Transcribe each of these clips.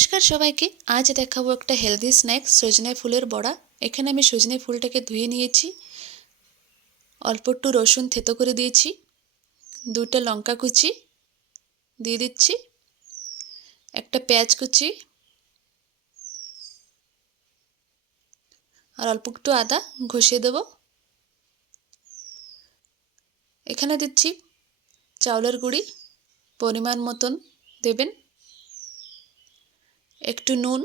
নমস্কার সবাইকে। আজ দেখাবো একটা হেলদি স্ন্যাক্স সজনে ফুলের বড়া। এখানে আমি সজনে ফুলটাকে ধুয়ে নিয়েছি, অল্প একটু রসুন থেতো করে দিয়েছি, দুটো লঙ্কা কুচি দিয়ে দিচ্ছি, একটা পেঁয়াজ কুচি আর অল্প একটু আদা ঘষিয়ে দেব। এখানে দিচ্ছি চাউলের গুঁড়ি, পরিমাণ মতন দেবেন, একটু নুন,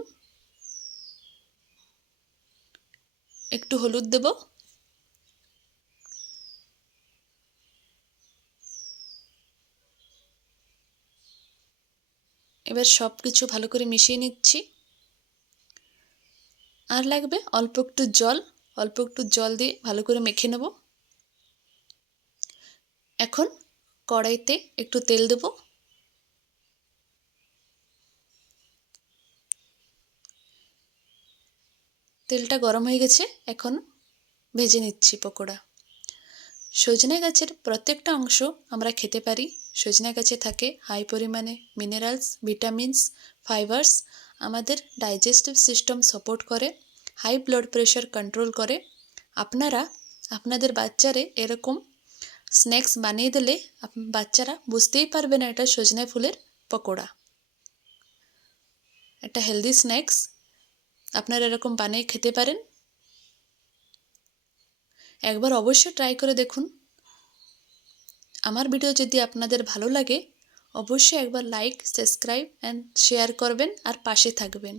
একটু হলুদ দেব, এবার সব কিছু ভালো করে মিশিয়ে নিচ্ছি। আর লাগবে অল্প একটু জল দিয়ে ভালো করে মেখে নেব। এখন কড়াইতে একটু তেল দেব, তেলটা গরম হয়ে গেছে। এখন ভেজে নিচ্ছি পকোড়া। সজনে গাছের প্রত্যেকটা অংশ আমরা খেতে পারি। সজনে গাছে থাকে হাই পরিমাণে মিনারেলস, ভিটামিনস, ফাইবার্স, আমাদের ডাইজেস্টিভ সিস্টেম সাপোর্ট করে, হাই ব্লাড প্রেশার কন্ট্রোল করে। আপনারা আপনাদের বাচ্চারে এরকম স্ন্যাক্স বানিয়ে দিলে বাচ্চারা বুঝতেই পারবে না এটা সজনে ফুলের পকোড়া। একটা হেলদি স্ন্যাক্স আপনারা এরকম বানিয়ে খেতে পারেন। একবার অবশ্যই ট্রাই করে দেখুন। আমার ভিডিও যদি আপনাদের ভালো লাগে অবশ্যই একবার লাইক, সাবস্ক্রাইব অ্যান্ড শেয়ার করবেন আর পাশে থাকবেন।